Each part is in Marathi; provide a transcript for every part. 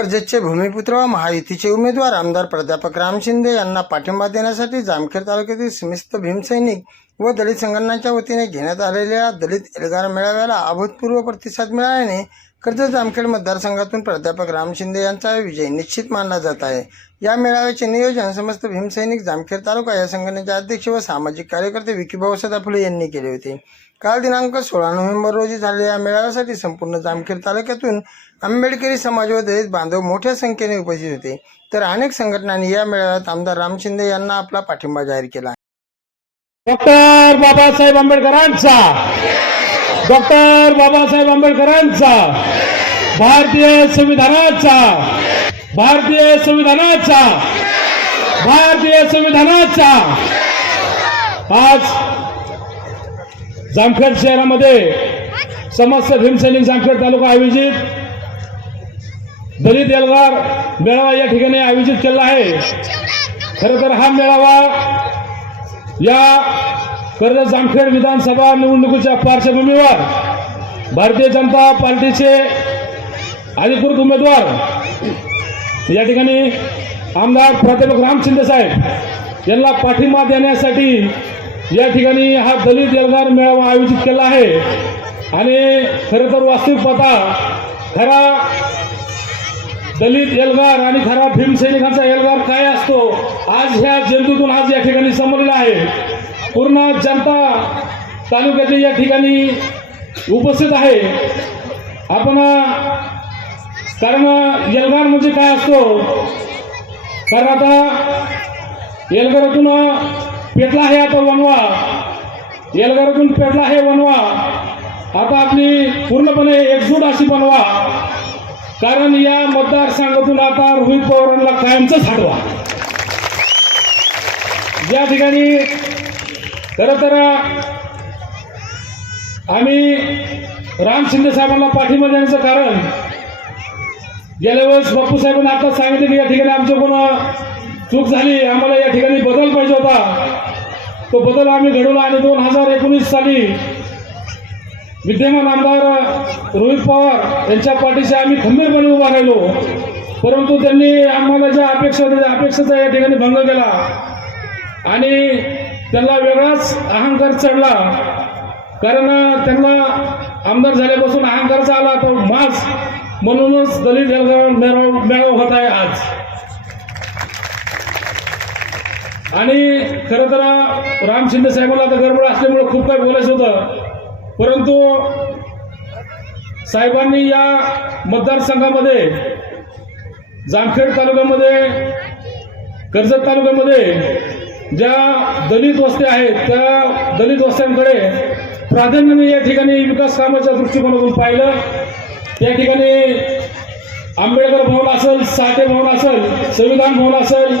कर्जतचे भूमिपुत्र व महायुतीचे उमेदवार आमदार प्राध्यापक राम शिंदे यांना पाठिंबा देण्यासाठी जामखेड तालुक्यातील समिस्त भीमसैनिक व दलित संघटनांच्या वतीने घेण्यात आलेल्या दलित एल्गार मेळाव्याला अभूतपूर्व प्रतिसाद मिळाल्याने कर्जत जामखेड मतदारसंघातून प्राध्यापक राम शिंदे यांचा विजय निश्चित मानला जात आहे. या मेळाव्याचे नियोजन समस्त भीमसैनिक जामखेड तालुका या संघटनेचे अध्यक्ष व सामाजिक कार्यकर्ते विकीभाऊ सदा फुले यांनी केले होते. काल दिनांक सोळा नोव्हेंबर रोजी झालेल्या या मेळाव्यासाठी संपूर्ण जामखेड तालुक्यातून आंबेडकरी समाज व दलित बांधव मोठ्या संख्येने उपस्थित होते. तर अनेक संघटनांनी या मेळाव्यात आमदार राम शिंदे यांना आपला पाठिंबा जाहीर केला. डॉक्टर बाबासाहेब आंबेडकरांचा डॉक्टर बाबासाहेब आंबेडकरांचा भारतीय संविधानाचा भारतीय संविधानाचा भारतीय संविधानाचा. आज जामखेड शहरामध्ये समस्त भीमसैनिक जामखेड तालुका आयोजित. दलित एल्गार मेळावा या ठिकाणी आयोजित केला आहे. खरं तर हा मेळावा या कर्ज जामखेड विधानसभा निवडणुकीच्या पार्श्वभूमीवर भारतीय जनता पार्टीचे अधिकृत उमेदवार या ठिकाणी आमदार प्राध्यापक राम शिंदे साहेब यांना पाठिंबा देण्यासाठी या ठिकाणी हा दलित एल्गार मेळावा आयोजित केला आहे. आणि खरं तर वास्तविक पाहता खरा दलित एल्गार आणि खरा भीमसैनिकांचा एल्गार काय असतो आज ह्या जंतूतून आज या ठिकाणी समजलेला आहे. पूर्ण जनता तालुक्यातील या ठिकाणी उपस्थित आहे. आपण कारण एल्गार म्हणजे काय असतो? कारण आता एल्गारातून पेटला आहे आता वनवा. येलगारातून पेटला आहे वनवा. आता आपली पूर्णपणे एकजूट अशी बनवा. कारण या मतदारसंघातून आता रोहित पवारांना कायमच हटवा या ठिकाणी खरं तर आम्ही राम शिंदे साहेबांना पाठिंबा देण्याचं कारण गेल्या वेळेस बापू साहेबांनी आता सांगितलं की या ठिकाणी आमच्याकडून चूक झाली आम्हाला या ठिकाणी बदल पाहिजे होता. तो बदल आम्ही घडवला आणि दोन हजार एकोणीस साली विद्यमान आमदार रोहित पवार यांच्या पाठीशी आम्ही खंबीरपणे उभा राहिलो. परंतु त्यांनी आम्हाला ज्या अपेक्षा होत्या अपेक्षेचा या ठिकाणी भंग केला. आणि त्यांना वेगळाच अहंकार चढला. कारण त्यांना आमदार झाल्यापासून अहंकारचा आला. तो मास म्हणूनच दलित मेळावा होत आहे आज. आणि खरं तर राम शिंदे साहेबांना आता गडबड असल्यामुळे खूप काही बोलायचं होतं. परंतु साहेबांनी या मतदारसंघामध्ये जामखेड तालुक्यामध्ये कर्जत तालुक्यामध्ये ज्या दलित वस्त्या आहेत त्या दलित वस्त्यांकडे प्राधान्याने या ठिकाणी विकास कामाच्या दृष्टिकोनातून पाहिलं. त्या ठिकाणी आंबेडकर भवन असेल साठे भवन असेल संविधान भवन असेल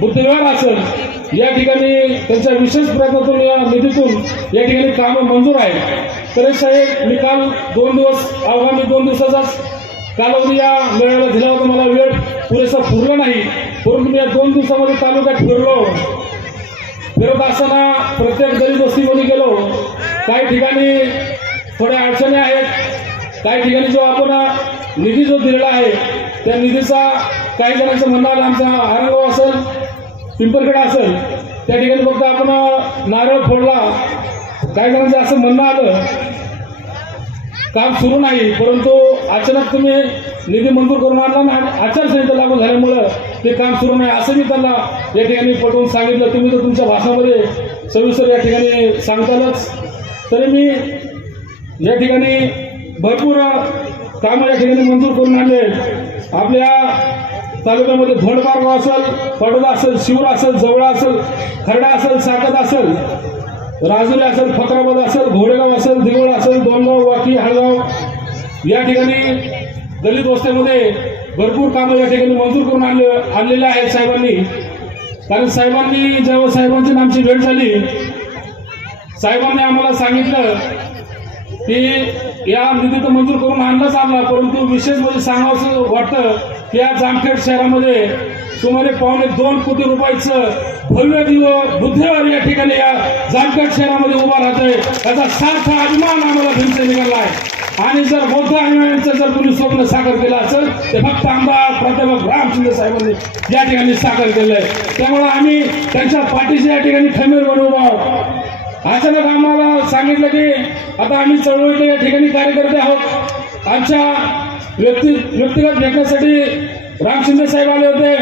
बुद्धिवार असेल या ठिकाणी त्यांच्या विशेष प्रयत्नातून या निधीतून या ठिकाणी कामं मंजूर आहेत. तर साहेब मी काल दोन दिवस आगामी दोन दिवसाचाच कालावधी या मेळाव्याला दिला होता. मला वेळ पुरेसा पुरला नाही. परंतु मी या दोन दिवसामध्ये तालुक्यात फिरलो. फिरत असताना प्रत्येक दलित वस्तीमध्ये गेलो. काही ठिकाणी थोड्या अडचणी आहेत. काही ठिकाणी जो आपण निधी जो दिलेला आहे त्या निधीचा काही जणांचं म्हणणं आलं आमचा आरंगाव असेल. पिंपरखेडा असेल त्या ठिकाणी फक्त आपण नारळ फोडला. काही जणांचं असं म्हणणं आलं काम सुरू नाही परंतु अचानक तुम्ही निधी मंजूर करून आणला ना आणि आचारसंहिता लागू झाल्यामुळं ते काम सुरू नाही असं मी त्यांना या ठिकाणी पटवून सांगितलं. तुम्ही तर तुमच्या भाषणामध्ये सविस्तर या ठिकाणी सांगतालच. तरी मी या ठिकाणी भरपूर कामं या ठिकाणी मंजूर करून आणले. आपल्या तालुक्यामध्ये धोंडमार्ग असेल पडोदा असेल शिवरा असेल जवळा असेल खरडा असेल साकत असेल राजुरी असेल फकराबाद असेल घोडेगाव असेल दिवळ असेल दोनगाव वाकी हळगाव या ठिकाणी दलित वस्त्यामध्ये भरपूर कामं या ठिकाणी मंजूर करून आणले आणलेले आहेत साहेबांनी. कारण साहेबांनी जेव्हा साहेबांची आमची भेट झाली साहेबांनी आम्हाला सांगितलं की या निधी तर मंजूर करून आणलाच आणला परंतु विशेष म्हणजे सांगावं वाटतं की या जामखेड शहरामध्ये सुमारे पावणे दोन कोटी रुपयाचं भव्य दिव बुद्धिवार या ठिकाणी या जामखेड शहरामध्ये उभा राहतोय. त्याचा सार्थ अभिमान आम्हाला भिंत निघाला आहे. आणि जर बौद्ध आणण्याचं जर कोणी स्वप्न साकार केलं असेल ते फक्त आमदार प्राध्यापक रामचंद्र साहेबांनी या ठिकाणी साकार केलं आहे त्यामुळे आम्ही त्यांच्या पाठीशी या ठिकाणी खमेर उभा आहोत. अचानक आम्हाला सांगितलं की आता आम्ही चळवळीच्या या ठिकाणी कार्यकर्ते आहोत. आमच्या व्यक्ती व्यक्तिगत भेटण्यासाठी राम शिंदे साहेब आले होते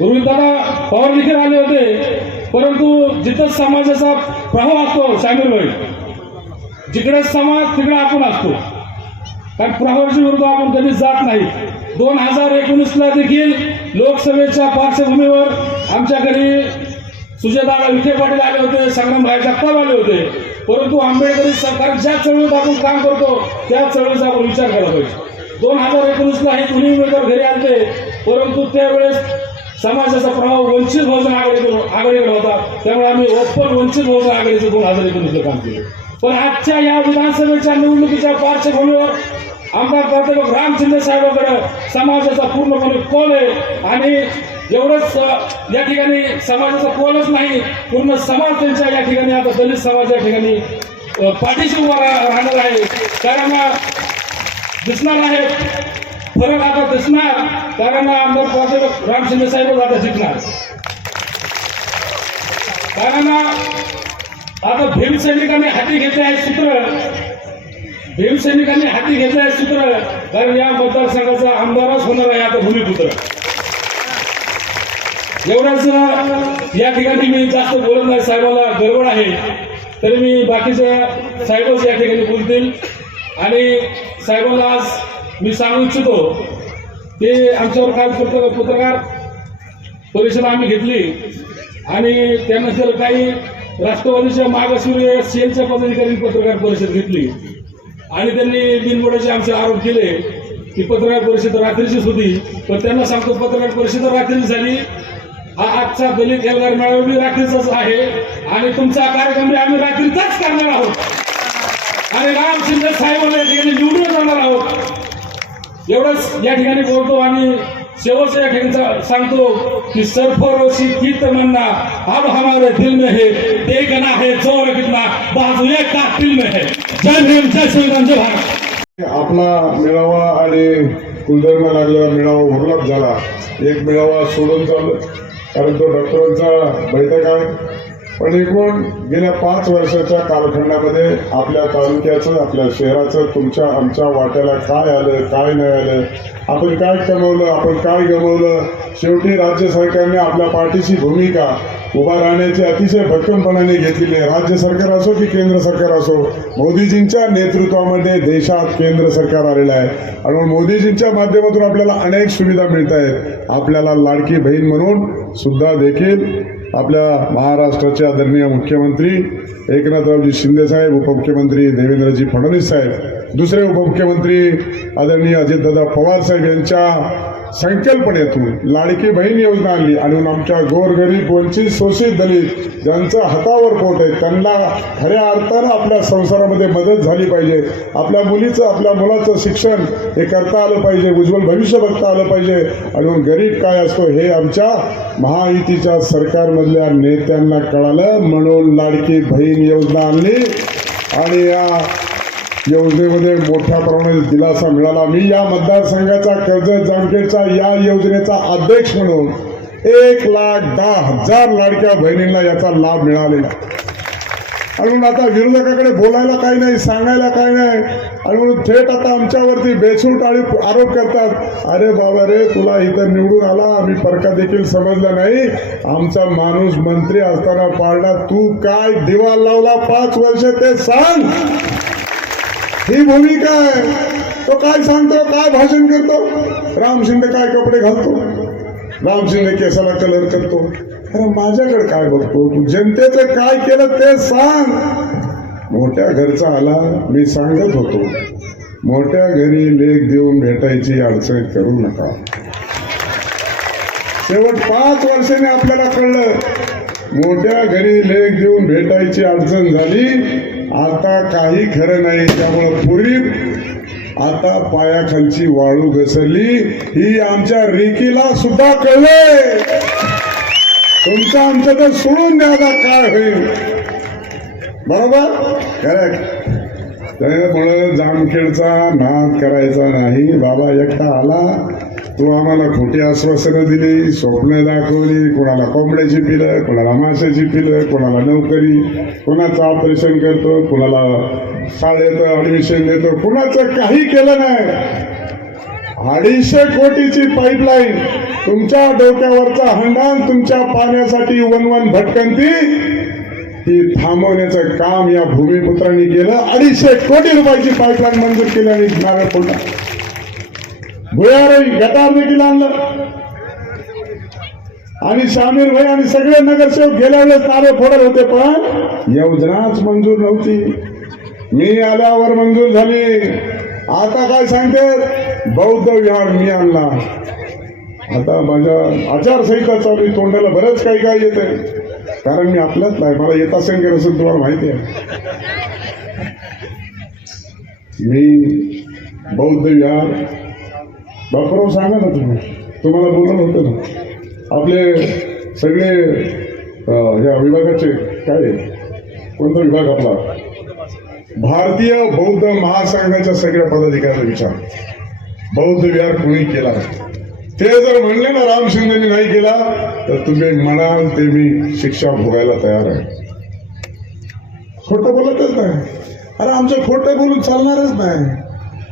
रोहितदादा पवार देखील आले होते परंतु जिथं समाजाचा प्रभाव असतो शामीर होईल. जिकडे समाज तिकडे आपण असतो. कारण प्रभावाच्या विरुद्ध आपण कधीच जात नाही. दोन हजार एकोणीसला देखील लोकसभेच्या पार्श्वभूमीवर आमच्या घरी सुजयदादा विखे पाटील आले होते संग्रामभाई जगताप आले होते. परंतु आंबेडकरी सरकार ज्या चळवळीत आपण काम करतो त्या चळवळीचा आपण विचार केला पाहिजे. दोन हजार एकोणीसला हे दोन्ही उमेदवार घरी आले परंतु त्यावेळेस समाजाचा प्रभाव वंचित बहुजन आघाडीकडे आघाडीकडे होता त्यामुळे आम्ही ओपन वंचित बहुजन आघाडीचं दोन हजार एकोणीसला काम केलं. पण आजच्या या विधानसभेच्या निवडणुकीच्या पार्श्वभूमीवर आमदार प्राध्यापक राम शिंदे समाजाचा पूर्णपणे कोल आहे. आणि एवढंच या ठिकाणी समाजाचा कोलच नाही पूर्ण समाज त्यांच्या या ठिकाणी आता दलित समाज या ठिकाणी पाठीशी उभा राहणार आहे. कारण दिसणार आहे फरक आता दिसणार. कारण आमदार प्राध्यापक राम शिंदे साहेबच आता जिंकणार. कारण आता भीमसैनिकांनी हाती घेतले आहे सूत्र. भीमसैनिकांनी हाती घेतलं आहे सूत्र. कारण या मतदारसंघाचा आमदारच होणार आहे आता भूमिपुत्र. एवढंच या ठिकाणी मी जास्त बोलत नाही साहेबाला गडबड आहे. तरी मी बाकीच्या साहेबच या ठिकाणी बोलतील. आणि साहेबाला आज मी सांगू इच्छितो ते आमच्यावर काल पत्र पत्रकार? परिषद आम्ही घेतली. आणि त्यानंतर काही राष्ट्रवादीच्या मागासवर्गीय सेलच्या पदाधिकारी पत्रकार परिषद घेतली आणि त्यांनी बिनबोडाचे आमचे आरोप केले की पत्रकार परिषद रात्रीचीच होती. पण त्यांना सांगतो पत्रकार परिषद रात्रीच झाली. हा आजचा दलित एल्गार मेळावा बी रात्रीचाच आहे. आणि तुमचा कार्यक्रम आम्ही रात्रीचाच करणार आहोत. आणि राम शिंदे साहेबांना या ठिकाणी निवडून जाणार आहोत. एवढंच या ठिकाणी बोलतो आणि शेवटचं ठिकाणी सांगतो की सरफरोशी की तमन्ना अब हमारे दिल में है देखना है जोर कितना बाजू एक का दिल में है. जय भीम जय संविधान जय भारत। आपला मेळावा आणि कुलधर्म लागलेला मेळावा उरलाप झाला. एक मेळावा सोडून चाललं कारण तो डॉक्टरांचा बैठक आहे. पण एकूण गेल्या पाच वर्षाच्या कालखंडामध्ये आपल्या तालुक्याचं आपल्या शहराचं तुमच्या आमच्या वाट्याला काय आलं काय नाही आलं आपण काय कमवलं आपण काय गमवलं? शेवटी राज्य सरकारने आपल्या पार्टीची भूमिका उभा राहण्याची अतिशय भक्कमपणाने घेतलेली आहे. राज्य सरकार असो की केंद्र सरकार असो मोदीजींच्या नेतृत्वामध्ये देशात केंद्र सरकार आलेलं आहे. आणि मग मोदीजींच्या माध्यमातून आपल्याला अनेक सुविधा मिळत आहेत. आपल्याला लाडकी बहीण म्हणून सुद्धा देखील आपल्या महाराष्ट्राचे आदरणीय मुख्यमंत्री एकनाथरावजी शिंदेसाहेब उपमुख्यमंत्री देवेंद्रजी फडणवीस साहेब दुसरे उपमुख्यमंत्री आदरणीय अजितदादा पवार साहेब यांच्या संकल्पनेतून लाडकी बहीण योजना आणली. आणि आमच्या गोरगरीब वंचित शोषित दलित ज्यांचं हातावर पोट आहे त्यांना खऱ्या अर्थानं आपल्या संसारामध्ये मदत झाली पाहिजे. आपल्या मुलीचं आपल्या मुलाचं शिक्षण हे करता आलं पाहिजे उज्ज्वल भविष्य बघता आलं पाहिजे. आणि गरीब काय असतो हे आमच्या महायुतीच्या सरकारमधल्या नेत्यांना कळालं. म्हणून लाडकी बहीण योजना आणली. आणि या योजनेमध्ये मोठ्या प्रमाणात दिलासा मिळाला. मी या मतदारसंघाचा कर्जत जामखेडचा या योजनेचा अध्यक्ष म्हणून एक लाख दहा हजार लाडक्या बहिणींना याचा लाभ मिळालेला. आणि म्हणून आता विरोधकाकडे बोलायला काही नाही सांगायला काही नाही. आणि म्हणून थेट आता आमच्यावरती बेसूट टाळी आरोप करतात. अरे बाबा रे तुला इथं निवडून आला आम्ही परका देखील समजला नाही. आमचा माणूस मंत्री असताना पाळला तू काय दिवा लावला पाच वर्ष ते सांग. ही भूमिका आहे. तो काय सांगतो काय भाषण करतो? राम शिंदे काय कपडे घालतो? राम शिंदे केसाला कलर करतो. अरे माझ्याकडे काय बघतो? तू जनतेचं काय केलं ते सांग. मोठ्या घरचा आला मी सांगत होतो. मोठ्या घरी लेख देऊन भेटायची अडचण करू नका. शेवट पाच वर्षाने आपल्याला कळलं मोठ्या घरी लेख देऊन भेटायची अडचण झाली. आता काही खरं नाही त्यामुळं पुरी आता पायाखालची वाळू घसरली. ही आमच्या रेकीला सुद्धा कळले. तुमचं आमचं तर सोडून द्या आता काय होईल. बरोबर? करेक्ट त्यामुळं जामखेडचा नाद करायचा नाही. बाबा एकटा आला. तू आम्हाला खोटी आश्वासनं दिली स्वप्न दाखवली कोणाला कोंबड्याची पिलं कोणाला माशाची पिलं कोणाला नोकरी कोणाचं ऑपरेशन करतो कोणाला शाळेत ऍडमिशन देतो कोणाचं काही केलं नाही. अडीचशे कोटीची पाईपलाईन तुमच्या डोक्यावरचा हंडान तुमच्या पाण्यासाठी वन वन भटकंती ही थांबवण्याचं काम या भूमिपुत्रांनी केलं. अडीचशे कोटी रुपयाची पाईपलाईन मंजूर केली आणि नारळ फोडला भुयारही गटार देखील आणलं आणि शामीर भाई आणि सगळे नगरसेवक गेल्या वेळेस नारळ फोडत होते पण योजनाच मंजूर नव्हती. मी आल्यावर मंजूर झाली. आता काय सांगते? बौद्ध विहार मी आणला. आता माझ्या आचारसंहिता चालू तोंडाला बरंच काही काय येते कारण मी आपलाच नाही मला येत असेल की नसेल तुम्हाला माहिती आहे. मी बौद्ध विहार बापराव सांगा ना तुम्ही. तुम्हाला बोलत होतं ना. आपले सगळे ह्या विभागाचे काय कोणता विभाग आपला? भारतीय बौद्ध महासंघाच्या सगळ्या पदाधिकाऱ्याचा विचार. बौद्ध विहार कोणी केला? ते जर म्हणले ना राम शिंदेनी नाही केला तर तुम्ही म्हणाल ते मी शिक्षा भोगायला तयार आहे. खोटं बोलतच नाही. अरे आमचं खोटं बोलून चालणारच नाही.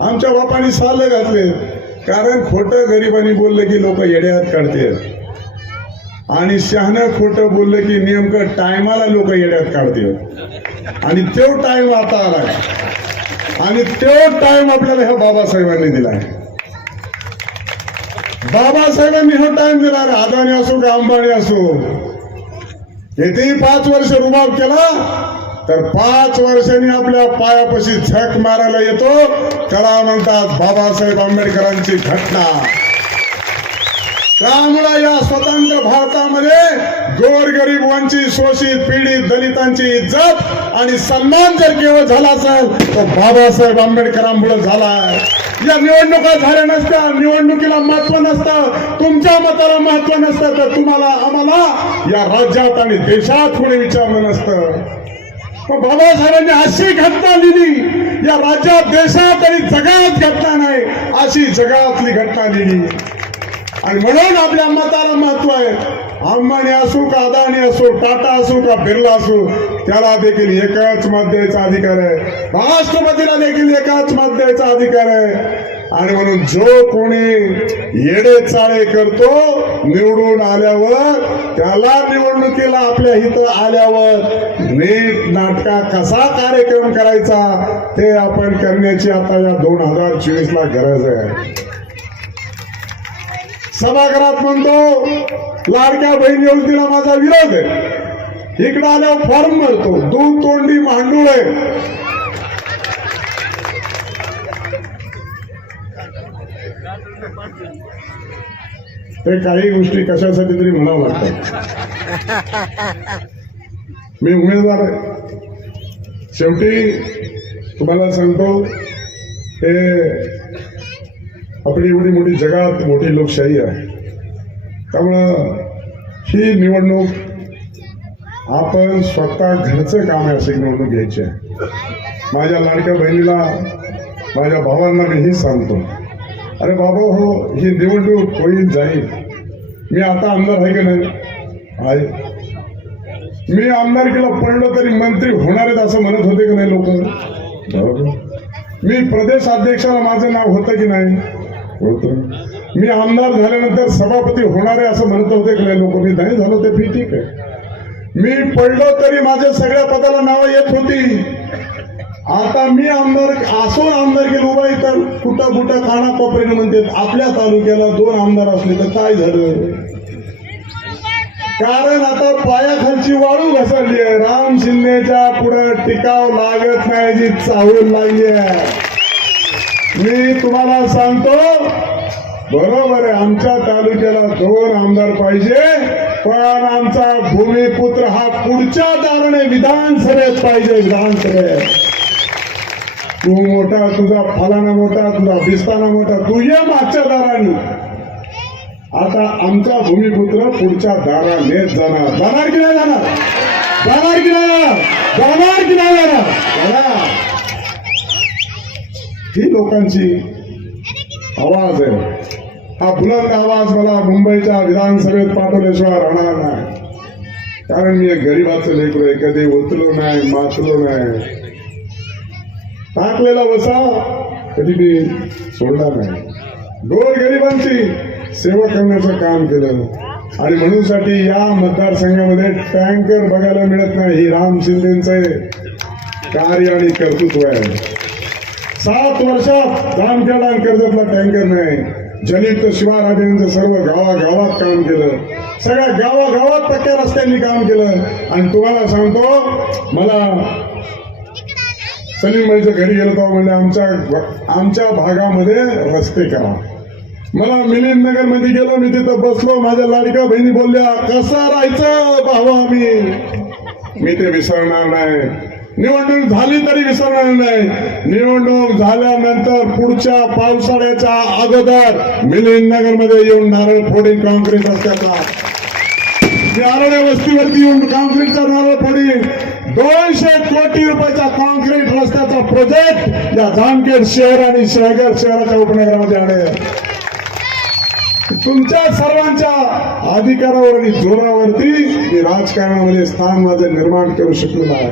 आमच्या बापाने साले घातले कारण खोटं गरिबांनी बोललं की लोक येड्यात काढते आणि शहाणं खोटं बोललं की नेमकं टायमाला लोक येड्यात काढते आणि तो टाइम आता आलाय. आणि तो टाइम आपल्याला ह्या बाबासाहेबांनी दिलाय. बाबासाहेबांनी हा टाइम दिला. अदानी असो का अंबानी असो कितीही पाच वर्ष रुबाब केला. तर पाच वर्षांनी आपल्या पायापाशी झक मारायला येतो. त्याला म्हणतात बाबासाहेब आंबेडकरांची घटना. त्यामुळे या स्वतंत्र भारतामध्ये गोरगरीब वंचित शोषित पीडित दलितांची इज्जत आणि सन्मान जर केवळ झाला असेल तर बाबासाहेब आंबेडकरांमुळे झाला आहे. या निवडणुका झाल्या नसत्या निवडणुकीला महत्त्व नसतं तुमच्या मताला महत्त्व नसतं तर तुम्हाला आम्हाला या राज्यात आणि देशात कोणी विचारलं नसतं. बाबासाहेबांनी अशी घटना लिहिली या राज्यात देशात आणि जगात घटना नाही अशी जगातली घटना लिहिली. आणि म्हणून आपल्या मताला महत्त्व आहे अंबानी असो का अदानी असो टाटा असो का बिर्ला असो त्याला देखील एकच मत द्यायचा अधिकार आहे. राष्ट्रपतीला देखील एकच मत द्यायचा अधिकार आहे. आणि म्हणून जो कोणी येडे चाळे करतो निवडून आल्यावर त्याला निवडणुकीला आपल्या इथं आल्यावर नीट नाटका कसा कार्यक्रम करायचा ते आपण करण्याची आता या दोन हजार चोवीस ला गरज आहे. सभागृहात म्हणतो लाडक्या बहीण योजनेला माझा विरोध आहे. इकडं आल्यावर फॉर्म भरतो. दूध तोंडी मांडूळ आहे. ते काही गोष्टी कशासाठी तरी म्हणावं लागतात मी उमेदवार शेवटी तुम्हाला सांगतो हे आपली एवढी मोठी जगात मोठी लोकशाही आहे. त्यामुळं ही निवडणूक आपण स्वतः घरचं काम आहे अशी निवडणूक घ्यायची आहे. माझ्या लाडक्या बहिणीला माझ्या भावांना मी हेच सांगतो. अरे बाबा हो ही निवडणूक होईल जाईल. मी आता आमदार आहे की नाही? आहे. मी आमदारकीला पडलो तरी मंत्री होणार आहेत असं म्हणत होते की नाही लोक? बरोबर. मी प्रदेश अध्यक्षाला माझं नाव होतं की नाही? होतं. मी आमदार झाल्यानंतर सभापती होणार आहे असं म्हणत होते की नाही लोक? मी नाही झालो ते फी ठीक आहे. मी पडलो तरी माझ्या सगळ्या पदाला नावं येत होती. आता मी आमदार असून आमदार केलं उभा तर कुठं कुठं काना कोपऱ्याने म्हणते आपल्या तालुक्याला दोन आमदार असले तर काय झालं? कारण आता पायाखालची वाळू घसरली आहे. राम शिंदेच्या पुढे टिकाव लागत नाही जी चावून लागली आहे. मी तुम्हाला सांगतो बरोबर आहे आमच्या तालुक्याला दोन आमदार पाहिजे पण आमचा भूमिपुत्र हा पुढच्या दाराने विधानसभेत पाहिजे विधानसभेत. तू मोठा तुझा फलाना मोठा तुझा बिस्ताना मोठा तू ये मागच्या दाराने. आता आमचा भूमिपुत्र पुढच्या दारानेच जाणार. जाणार की नाही जाणार? जाणार की नाही? जाणार जाणार की नाही जाणार? ही लोकांची आवाज आहे. हा बुलंद आवाज मला मुंबईच्या विधानसभेत पाठवल्याशिवाय राहणार नाही. कारण मी एक गरीबाचं लेकरू आहे. कधी ओतलो नाही माचलो नाही. टाकलेला वसा कधी मी सोडला नाही. गोर गरिबांची सेवा करण्याचं काम केलं. आणि म्हणूनसाठी या मतदारसंघामध्ये टँकर बघायला मिळत नाही. ही राम शिंदेचं कार्य आणि कर्तृत्व आहे. सात वर्षात जामखेड आणि कर्जतला टँकर नाही. जनित शिवाराजेंचं सर्व गावागावात काम केलं. सगळ्या गावागावात पक्क्या रस्त्यांनी काम केलं. आणि तुम्हाला सांगतो मला सलीम भाईच्या घरी गेलो तो म्हणजे आमच्या आमच्या भागामध्ये रस्ते करा. मला मिलिंद नगरमध्ये गेलो मी तिथं बसलो माझ्या लाडक्या बहिणी बोलल्या कसं राहायचं भावा मी मी ते विसरणार नाही. निवडणूक झाली तरी विसरणार नाही. निवडणूक झाल्यानंतर पुढच्या पावसाळ्याच्या अगोदर मिलिंद नगरमध्ये येऊन नारळ फोडीन काँक्रीट रस्त्याचा. मी आरोग्य वस्तीवरती येऊन काँक्रीटचा नारळ फोडीन. दोनशे कोटी रुपयाचा कॉन्क्रीट रस्त्याचा प्रोजेक्ट या जामखेड शहर आणि शहर शहराच्या उपनगरामध्ये आणेल. तुमच्या सर्वांच्या अधिकारावर आणि जोरावरती मी राजकारणामध्ये स्थान माझं निर्माण करू शकलेलं आहे.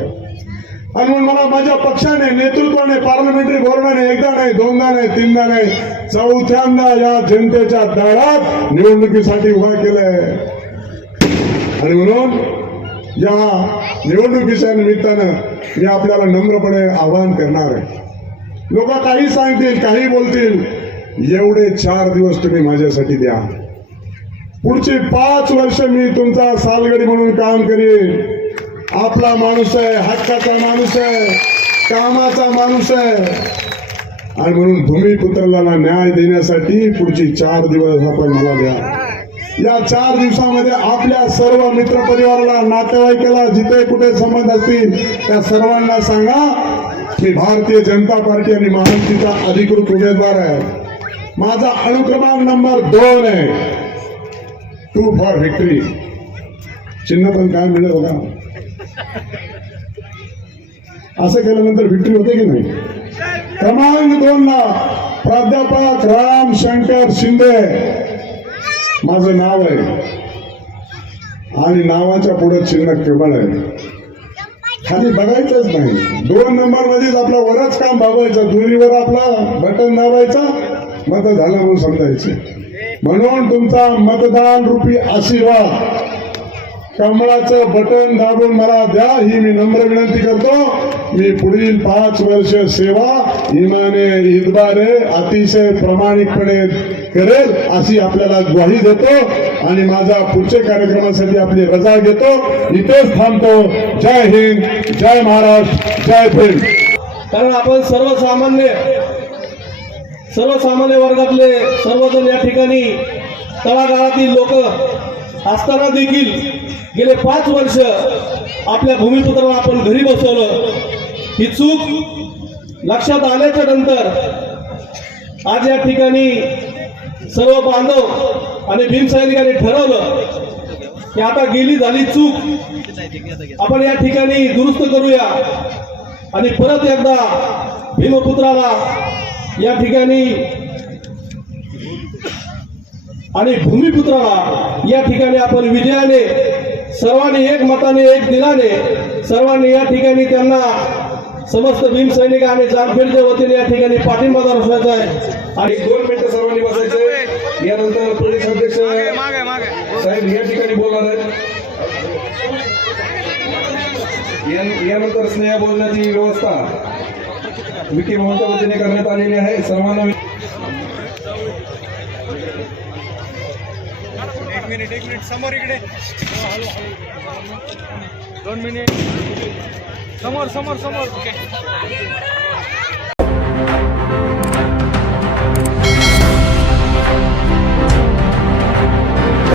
आणि म्हणून मला माझ्या पक्षाने नेतृत्वाने पार्लमेंटरी बोर्डाने एकदा नाही दोनदा नाही तीनदा नाही चौथ्यांदा या जनतेच्या दारात निवडणुकीसाठी उभा केलंय. आणि म्हणून या निवडणुकीच्या निमित्तानं मी आपल्याला नम्रपणे आवाहन करणार आहे. लोक काही सांगतील काही बोलतील. एवढे चार दिवस तुम्ही माझ्यासाठी द्या. पुढची पाच वर्ष मी तुमचा सालगडी म्हणून काम करीन. आपला माणूस आहे हक्काचा माणूस आहे कामाचा माणूस आहे. आणि म्हणून भूमिपुत्राला न्याय देण्यासाठी पुढची चार दिवस आपण मला द्या. या चार दिवसामध्ये आपल्या सर्व मित्र परिवाराला नातेवाईकाला जिथे कुठे संबंध असतील त्या सर्वांना सांगा मी भारतीय जनता पार्टी आणि महायुतीचा अधिकृत उमेदवार आहे. माझा अनुक्रमांक नंबर दोन आहे. टू फॉर व्हिक्टरी चिन्ह पण काय मिळेल बघा. असं केल्यानंतर व्हिक्टरी होते की नाही? क्रमांक दोन ला प्राध्यापक राम शंकर शिंदे. माझं नाव आहे. आणि नावाच्या पुढे चिन्ह केवळ आहे. खाली बघायचंच नाही. दोन नंबर मध्येच आपला वरच काम भागवायचं. दुरीवर आपला बटन दाबायचा मत झालं म्हणून समजायचे. म्हणून तुमचा मतदान रूपी आशीर्वाद. कमळाचं बटन दाबून मला द्या ही मी नम्र विनंती करतो. मी पुढील पाच वर्ष सेवा इमाने इतबारे अतिशय प्रामाणिकपणे करेल अशी आपल्याला ग्वाही देतो. आणि माझा पुढच्या कार्यक्रमासाठी आपली रजा घेतो. इथेच थांबतो. जय हिंद जय महाराष्ट्र जय भीम. कारण आपण सर्वसामान्य सर्वसामान्य वर्गातले सर्वजण या ठिकाणी तळागाळातील लोक असताना देखील गेले पाच वर्ष आपल्या भूमिपुत्राला आपण घरी बसवलं. ही चूक लक्षात आल्याच्यानंतर आज या ठिकाणी सर्व बांधव आणि भीमसैनिकांनी ठरवलं की आता गेली झाली चूक. आपण या ठिकाणी दुरुस्त करूया. आणि परत एकदा भीमपुत्राला या ठिकाणी आणि भूमिपुत्राला या ठिकाणी आपण विजयाने सर्वांनी एक मताने एक दिलाने सर्वांनी या ठिकाणी त्यांना समस्त भीम सैनिक आणि जामखेडच्या वतीने या ठिकाणी पाठिंबा दर्शवायचा आहे. आणि दोन मिनिटं सर्वांनी बसायचे. यानंतर प्रदेश अध्यक्ष साहेब या ठिकाणी बोलणार आहेत. यानंतर स्नेहा बोलण्याची व्यवस्था विकी भवनच्या वतीने करण्यात आलेली आहे. सर्वांना वि- एक मिनिट एक मिनिट समोर इकडे. दोन मिनिट. समोर समोर समोर.